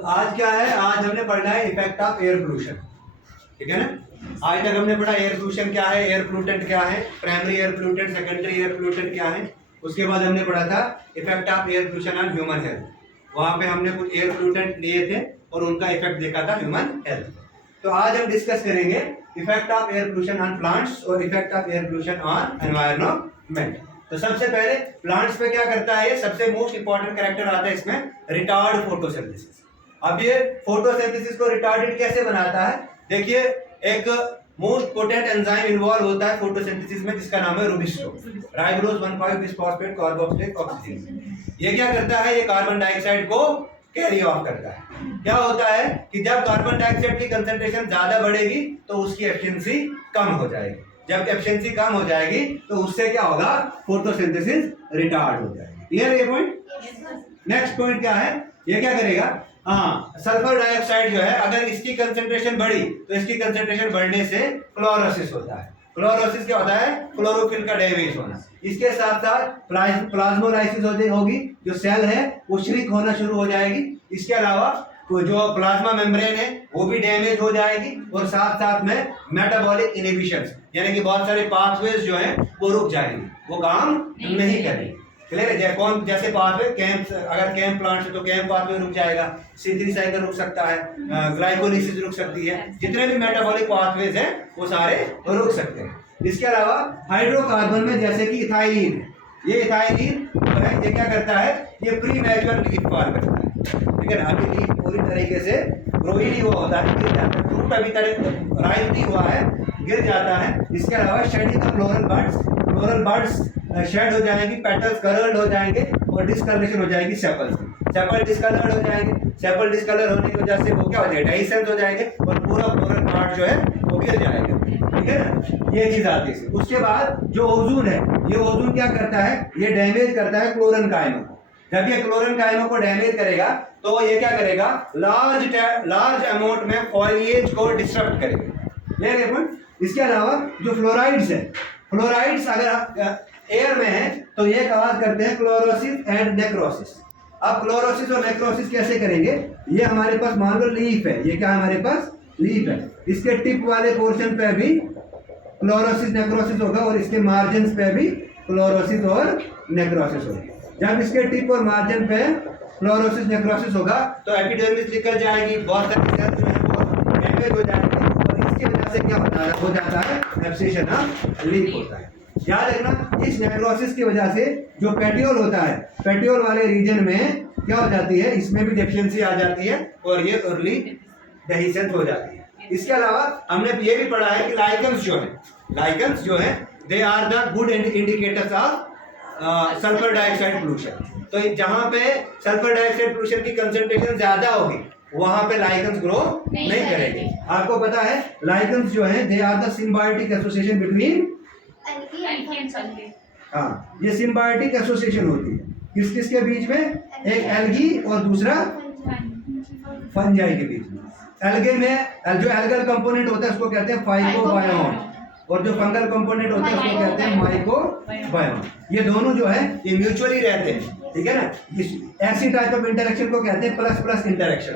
तो आज क्या है, आज हमने पढ़ना है इफेक्ट ऑफ एयर पोल्यूशन, ठीक है ना। आज तक हमने पढ़ा एयर पोल्यूशन क्या है, एयर पोल्यूटेंट क्या है, primary air pollutant, secondary air pollutant क्या है। उसके बाद हमने पढ़ा था effect of air pollution on human health. वहां पे हमने कुछ एयर पोल्यूटेंट लिए थे और उनका इफेक्ट देखा था ह्यूमन हेल्थ। तो आज हम डिस्कस करेंगे effect of air pollution on plants और effect of air pollution on environment. तो सबसे पहले प्लांट्स पे क्या करता है, सबसे मोस्ट इंपॉर्टेंट कैरेक्टर आता है इसमें, रिटार्ड फोटोसिंथेसिस। अब ये फोटोसिंथेसिस को रिटार्डेड कैसे बनाता है, देखिए एक मोस्ट पोटेंट एंजाइम इन्वॉल्व होता है फोटोसिंथेसिस में जिसका नाम है रूबिस्टो, राइबोज 1,5-बिस्फॉस्फेट कार्बोक्सिलिक ऑक्सीजन। ये क्या करता है, ये कार्बन डाइऑक्साइड को कैरी ऑफ करता है। क्या होता है कि जब कार्बन डाइऑक्साइड की कंसंट्रेशन ज्यादा बढ़ेगी तो उसकी एफिशिएंसी कम हो जाएगी। जब एफिशिएंसी कम हो जाएगी तो उससे क्या होगा, फोटोसिंथेसिस रिटार्ड हो जाएगी। क्लियर है ये पॉइंट। नेक्स्ट पॉइंट क्या है, ये क्या करेगा, सल्फर डाइऑक्साइड जो है अगर इसकी कंसंट्रेशन बढ़ी तो इसकी कंसंट्रेशन बढ़ने से क्लोरोसिस होता है। क्लोरोसिस क्या होता है, क्लोरोफिल का डैमेज होना। इसके साथ साथ प्लाज्मोलाइसिस होगी, जो सेल है वो श्रिंक होना शुरू हो जाएगी। इसके अलावा जो प्लाज्मा मेम्ब्रेन है वो भी डैमेज हो जाएगी और साथ साथ में मेटाबॉलिक इनहिबिशंस यानी कि बहुत सारे पाथवेज जो हैं वो रुक जाएंगे, वो काम नहीं करेंगे। क्लियर है। कौन जैसे पाथवे, कैम्प, अगर कैम्प प्लांट है तो कैम्प पाथवे रुक जाएगा, C3 साइकिल रुक सकता है, ग्लाइकोलिसिस रुक सकती है, जितने भी मेटाबॉलिक पाथवेज हैं वो सारे रुक सकते हैं। इसके अलावा हाइड्रोकार्बन में जैसे कि इथाइलिन, ये इथाइलिन है ये क्या करता है, ये प्री मैच्योर लीफ फॉर्म करता है, ठीक है ना। अभी लीफ पूरी तरीके से ग्रो ही नहीं हुआ होता है, गिर जाता है, फ्रूट अभी तरह राइप नहीं हुआ है, गिर जाता है। इसके अलावा shedding of floral buds shed हो जाएंगी, पेटल्स कर्ल्ड हो जाएंगे और डिस्कलरेशन हो जाएगी सेपल्स। सेपल डिस्कलर्ड हो जाएंगे, सेपल डिस्कलर होने की वजह से वो क्या हो जाएगा, डाइसेंस हो जाएंगे और पूरा फ्लोरल पार्ट जो है वो गिर जाएगा, ठीक है ना। ये चीज आती है। उसके बाद जो ओजोन है, ये ओजोन क्या करता है, ये डैमेज करता है क्लोरन कायनों को। जब ये क्लोरन कायनों को डैमेज करेगा तो ये क्या करेगा, लार्ज अमाउंट में फॉलिएज को डिस्टर्ब करेगा। ले रहे। इसके अलावा जो फ्लोराइड्स है, फ्लोराइड्स अगर एयर में है तो ये कॉज करते हैं क्लोरोसिस एंड नेक्रोसिस। अब क्लोरोसिस और नेक्रोसिस कैसे करेंगे, ये हमारे पास मान लो लीफ है, ये क्या हमारे पास लीफ है, इसके टिप वाले पोर्शन पे भी क्लोरोसिस नेक्रोसिस होगा और इसके मार्जिन पे भी क्लोरोसिस और नेक्रोसिस होगा। जब इसके टिप और मार्जिन पे क्लोरोसिस नेक्रोसिस होगा तो एपिडर्मिस निकल जाएगी, बहुत सारी सेल्स जो है वो डैमेज हो जाएंगे और इसकी वजह से क्या हो जाता है, एब्सेशन ऑफ लीफ होता है। याद रखना, इस नेक्रोसिस की वजह से जो पेटियोल होता है, पेटियोल वाले रीजन में क्या हो जाती है, इसमें भी डेफिशिएंसी आ जाती है और ये अर्ली डेहिसेंस हो जाती है। इसके अलावा हमने ये भी पढ़ा है कि लाइकेंस जो है they are the good indicators of sulphur dioxide pollution. तो जहां पे सल्फर डाइऑक्साइड पोल्यूशन की कंसंट्रेशन ज्यादा होगी वहां पे लाइकेंस ग्रो नहीं करेंगे। आपको पता है लाइकेंस जो है they are the symbiotic association between, हाँ ये सिम्बायोटिक एसोसिएशन होती है किस किस के बीच में, एक एल्गी और दूसरा फंजाई के बीच में। एल्गे में जो एल्गल कंपोनेंट होता है उसको कहते हैं फाइकोबायोन और जो फंगल कंपोनेंट होता है उसको कहते हैं माइकोबायोन। ये दोनों जो है ये म्यूचुअली रहते हैं, ठीक है ना। ऐसी टाइप ऑफ इंटरेक्शन को कहते हैं प्लस प्लस इंटरेक्शन,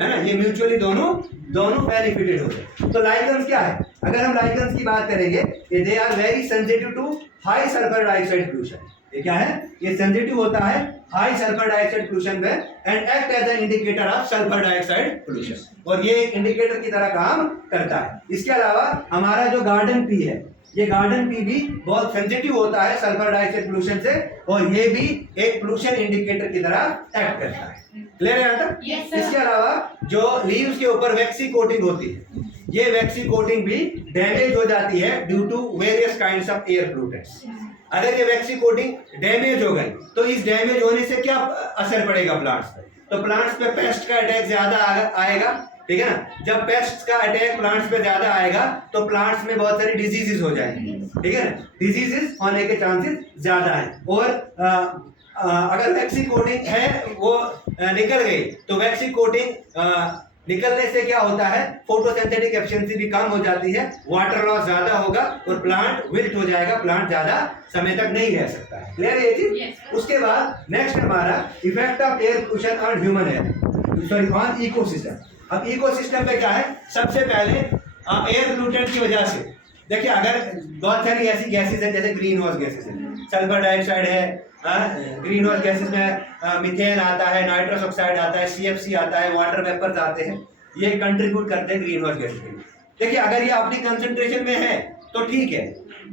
है ना। ये म्यूचुअली दोनों बेनिफिटेड होते हैं। तो लाइकेंस क्या है, अगर हम लाइकेंस की बात करेंगे, they are very sensitive to high sulphur dioxide pollution. ये क्या है, ये सेंसिटिव होता है हाई सल्फर डाइऑक्साइड पोल्यूशन में and act as an indicator of sulphur dioxide pollution, और ये एक इंडिकेटर की तरह काम करता है। इसके अलावा हमारा जो गार्डन पी है, ये गार्डन पी भी बहुत सेंसिटिव होता है सल्फर डाइऑक्साइड पोल्यूशन से और ये भी एक पोल्यूशन इंडिकेटर की तरह एक्ट करता है। क्लियर है यहाँ तक? इसके अलावा जो लीव्स के ऊपर वैक्सी कोटिंग होती है, ये वैक्सी कोटिंग भी डैमेज हो जाती है due to various kinds of air pollutants. अगर ये वैक्सी कोटिंग डैमेज हो गई तो इस डैमेज होने से क्या असर पड़ेगा प्लांट्स पे, तो प्लांट्स पे पेस्ट का अटैक ज्यादा आएगा, ठीक है ना। जब पेस्ट का अटैक प्लांट्स पे ज्यादा आएगा तो प्लांट्स में बहुत सारी डिजीजेस हो जाएंगी, ठीक है ना। डिजीजेस होने के चांसेस ज्यादा हैं और अगर वैक्सी कोटिंग है वो निकल गई तो वैक्सी कोटिंग निकलने से क्या होता है, फोटोसिंथेटिक एफिशिएंसी भी कम हो जाती है, वाटर लॉस ज्यादा होगा और प्लांट विल्ट हो जाएगा, प्लांट ज्यादा समय तक नहीं रह सकता है। क्लियर है ये चीज? उसके बाद नेक्स्ट हमारा effect of air pollution on human health. Sorry on ecosystem. अब इकोसिस्टम पे क्या है, सबसे पहले एयर पोल्यूटेंट की वजह से देखिए, अगर बहुत सारी ऐसी गैसेस हैं जैसे ग्रीन हाउस गैसेस है, सल्फर डाइऑक्साइड है, ग्रीन हाउस गैसेस में मीथेन आता है, नाइट्रस ऑक्साइड आता है, CFC आता है, वाटर वेपर्स आते हैं, ये कंट्रीब्यूट करते हैं ग्रीन हाउस गैसेस के लिए। देखिए अगर ये अपनी कंसंट्रेशन में है तो ठीक है,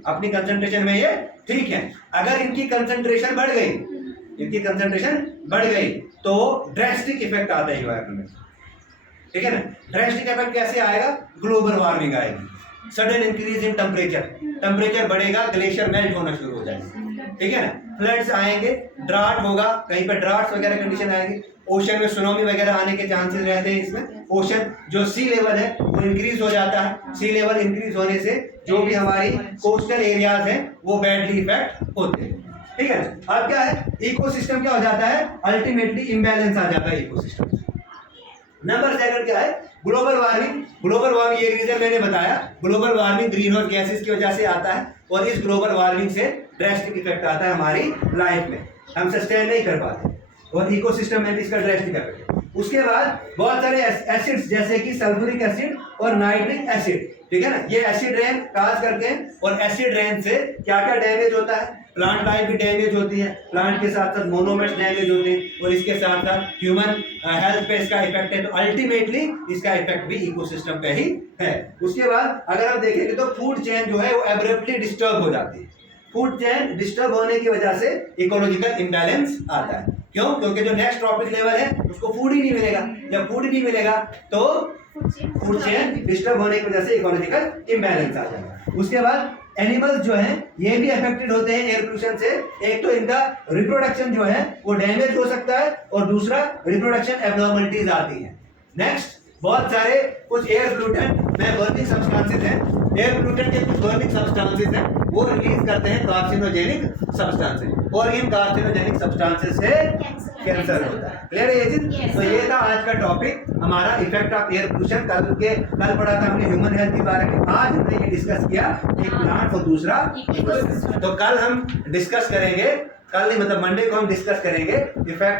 अपनी कंसंट्रेशन में ये ठीक है। अगर इनकी कंसंट्रेशन बढ़ गई, इनकी कंसंट्रेशन बढ़ गई तो ड्रेस्टिक इफेक्ट आता है एनवायरनमेंट में, ठीक है ना। ड्रेस्टिक इफेक्ट कैसे आएगा, ग्लोबल वार्मिंग आएगी, sudden increase in temperature, temperature बढ़ेगा, ग्लेशियर मेल्ट होना शुरू हो जाएगा, ठीक है ना। फ्लड्स आएंगे, ड्राट होगा, कहीं पर ड्राट्स वगैरह कंडीशन आएंगी, ओशन में सुनामी वगैरह आने के चांसेस रहते हैं। इसमें ओशन जो सी लेवल है वो इंक्रीज हो जाता है, सी लेवल इंक्रीज होने से जो भी हमारी कोस्टल एरियाज हैं वो बैडली इफेक्ट होते हैं, ठीक है ना। अब क्या है, इकोसिस्टम क्या हो जाता है, अल्टीमेटली इम्बैलेंस आ जाता है इकोसिस्टम। नंबर सेकंड क्या है, ग्लोबल वार्मिंग। ग्लोबल वार्मिंग ये रीजन मैंने बताया, global warming green house gases की वजह से आता है, और इस ग्लोबल वार्मिंग से ड्रेस्टिक इफेक्ट आता है हमारी लाइफ में, हम सस्टेन नहीं कर पाते, और इकोसिस्टम में भी इसका ड्रेस्टिक इफेक्ट है। उसके बाद बहुत सारे एसिड्स जैसे कि सल्फ्यूरिक एसिड और नाइट्रिक एसिड, ठीक है ना, ये एसिड रेन काज करते हैं, और एसिड रेन से क्या क्या डैमेज होता है, प्लांट लाइफ भी डैमेज होती है, प्लांट के साथ साथ मोनोमेट्स डैमेज होते हैं, और इसके साथ साथ ह्यूमन हेल्थ पे इसका इफेक्ट है। तो अल्टीमेटली इसका इफेक्ट भी इकोसिस्टम पे ही है। उसके बाद अगर आप देखेंगे तो फूड चेन जो है वो एब्रप्टली डिस्टर्ब हो जाती है। फूड चेन डिस्टर्ब होने की वजह से इकोलॉजिकल इम्बैलेंस आता है। क्यों? क्योंकि जो नेक्स्ट ट्रॉपिक लेवल है उसको फूड ही नहीं मिलेगा, जब फूड ही नहीं मिलेगा तो फूड चेन डिस्टर्ब होने की वजह से इकोलॉजिकल इम्बैलेंस आ जाएगा। उसके बाद एनिमल्स जो हैं ये भी अफेक्टेड होते हैं एयर पोल्यूशन से। एक तो इनका रिप्रोडक्शन जो है वो डैमेज हो सकता है, और दूसरा रिप्रोडक्शन एब्नॉर्मलिटीज आती है। नेक्स्ट बहुत सारे कुछ एयर पोल्यूटेंट में बर्निंग सब्सटेंसेस हैं, एयर पोल्यूटेंट के कुछ बर्निंग सब्सटेंसेस हैं वो रिलीज करते हैं कार्सिनोजेनिक सब्सटेंसेस, और इन कार्सिनोजेनिक सब्सटेंसेस से कैंसर होता है। क्लियर है ये चीज? तो ये था आज का टॉपिक हमारा, इफेक्ट ऑफ एयर पोल्यूशन। कल पढ़ा था हमने ह्यूमन हेल्थ के बारे में, आज हमने ये डिस्कस किया एक प्लांट और दूसरा इकोसिस्टम। तो कल हम डिस्कस करेंगे, कल नहीं मतलब मंडे को हम डिस्कस करेंगे इफेक्ट